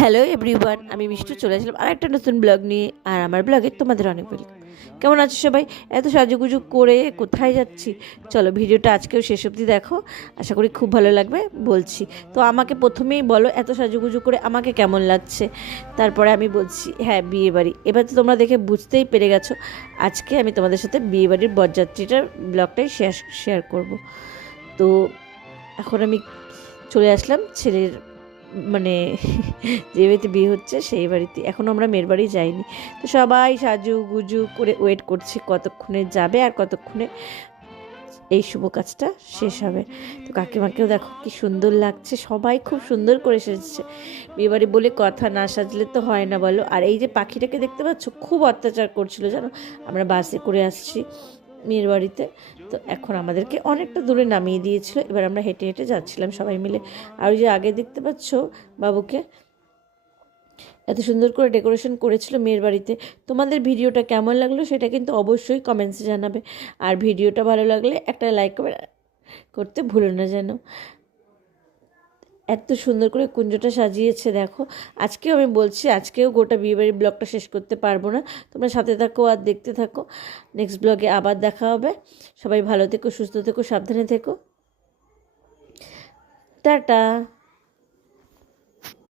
Hello everyone, আমি মিষ্টু চলে আসলাম আর একটা নতুন ব্লগ নিয়ে। আর আমার ব্লগে তোমাদের অনেক ওয়েলকাম। কেমন আছো সবাই? এত সাজুগুজু করে কোথায় যাচ্ছি? চলো ভিডিওটা আজকেও শেষ অবধি দেখো, আশা করি খুব ভালো লাগবে। বলছি তো আমাকে প্রথমেই বলো এত সাজুগুজু করে আমাকে কেমন লাগছে, তারপরে আমি বলছি হ্যাঁ বিয়ে বাড়ি। এবার তো তোমরা দেখে বুঝতেই পেরে গেছো, আজকে আমি তোমাদের সাথে বিয়ে বাড়ির বরযাত্রীটার ব্লগটাই শেয়ার করব। তো এখন আমি চলে আসলাম ছেলের মানে যে বাড়িতে বিয়ে হচ্ছে সেই বাড়িতে। এখনও আমরা মেয়ের বাড়ি যাইনি। তো সবাই সাজু গুজু করে ওয়েট করছি কতক্ষণে যাবে আর কতক্ষণে এই শুভ কাজটা শেষ হবে। তো কাকিমাকেও দেখো কি সুন্দর লাগছে, সবাই খুব সুন্দর করে সেজেছে। বিয়েবাড়ি বলে কথা, না সাজলে তো হয় না বলো। আর এই যে পাখিটাকে দেখতে পাচ্ছ, খুব অত্যাচার করছিল জানো। আমরা বাসে করে আসছি মেয়ের বাড়িতে, তো এখন আমাদেরকে অনেকটা দূরে নামিয়ে দিয়েছিল। এবার আমরা হেঁটে হেঁটে যাচ্ছিলাম সবাই মিলে। আর ওই যে আগে দেখতে পাচ্ছ বাবুকে এত সুন্দর করে ডেকোরেশন করেছিল মেয়ের বাড়িতে। তোমাদের ভিডিওটা কেমন লাগলো সেটা কিন্তু অবশ্যই কমেন্টসে জানাবে। আর ভিডিওটা ভালো লাগলে একটা লাইক করতে ভুলো না যেন। এত সুন্দর করে কুঞ্জটা সাজিয়েছে দেখো। আজকেও আমি বলছি, আজকেও গোটা বিয়েবাড়ির ব্লগটা শেষ করতে পারবো না, তোমরা সাথে থাকো আর দেখতে থাকো। নেক্সট ব্লগে আবার দেখা হবে। সবাই ভালো থেকো, সুস্থ থেকো, সাবধানে থেকো। টাটা।